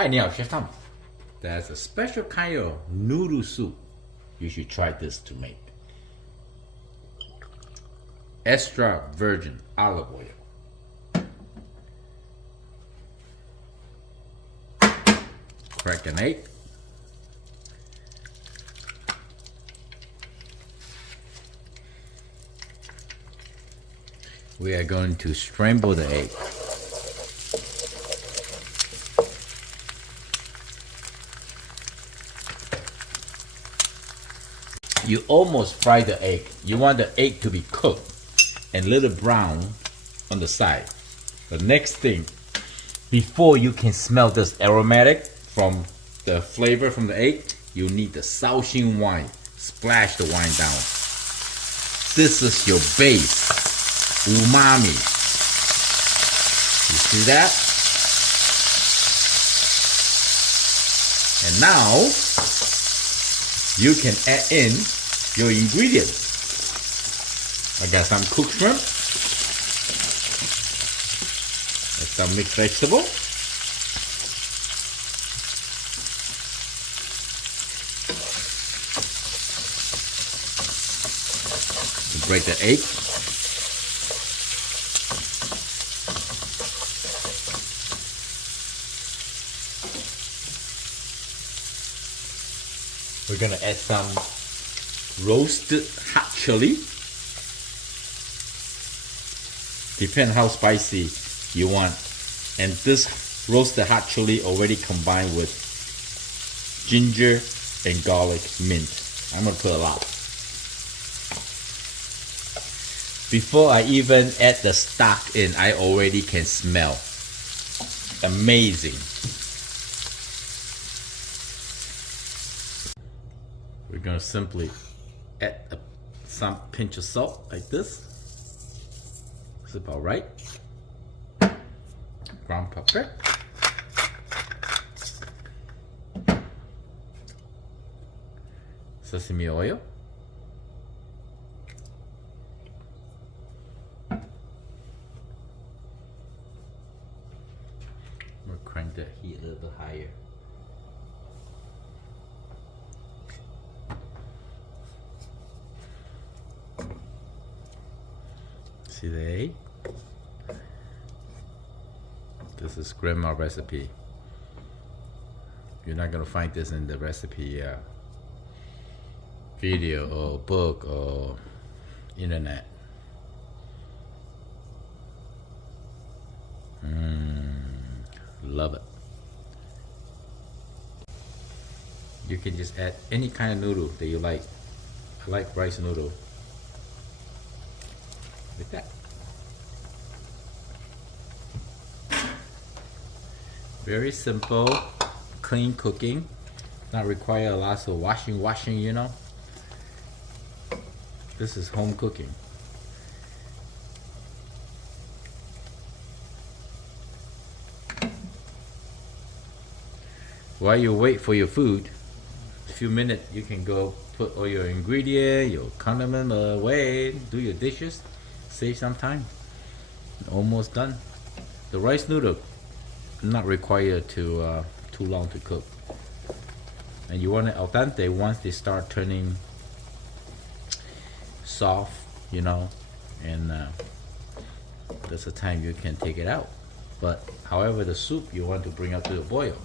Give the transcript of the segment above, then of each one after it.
Hi, ni hao, Chef Tom. That's a special kind of noodle soup. You should try this to make. Extra virgin olive oil. Crack an egg. We are going to scramble the egg. You almost fry the egg. You want the egg to be cooked and a little brown on the side. The next thing, before you can smell this aromatic from the flavor from the egg, you need the Shaoxing wine. Splash the wine down. This is your base, umami. You see that? And now, you can add in your ingredients. I got some cooked shrimp. And some mixed vegetable. Break the egg. We're gonna add some roasted hot chili. Depends how spicy you want. And this roasted hot chili already combined with ginger and garlic mint. I'm gonna put a lot. Before I even add the stock in, I already can smell. Amazing. We're gonna simply add some pinch of salt like this. That's about right. Ground pepper. Sesame oil. We'll crank the heat a little bit higher. See the egg? This is grandma recipe. You're not gonna find this in the recipe video or book or internet. Love it. You can just add any kind of noodle that you like. I like rice noodle. Like that. Very simple, clean cooking. Not require a lot of washing, you know. This is home cooking. While you wait for your food, a few minutes you can go put all your ingredient, your condiment away, do your dishes, save some time. Almost done. The rice noodle not required to too long to cook, and you want it al dente once they start turning soft, you know, and that's the time you can take it out. But however, the soup you want to bring up to a boil.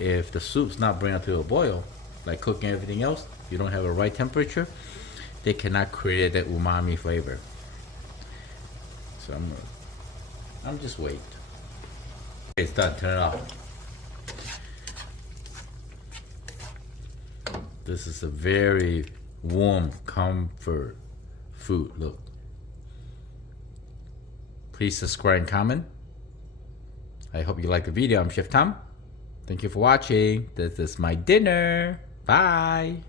If the soup's not bring up to a boil, like cooking everything else, you don't have a right temperature, they cannot create that umami flavor. So I'm just wait. It's done. Turn it off. This is a very warm comfort food. Look. Please subscribe and comment. I hope you like the video. I'm Chef Tom. Thank you for watching. This is my dinner. Bye.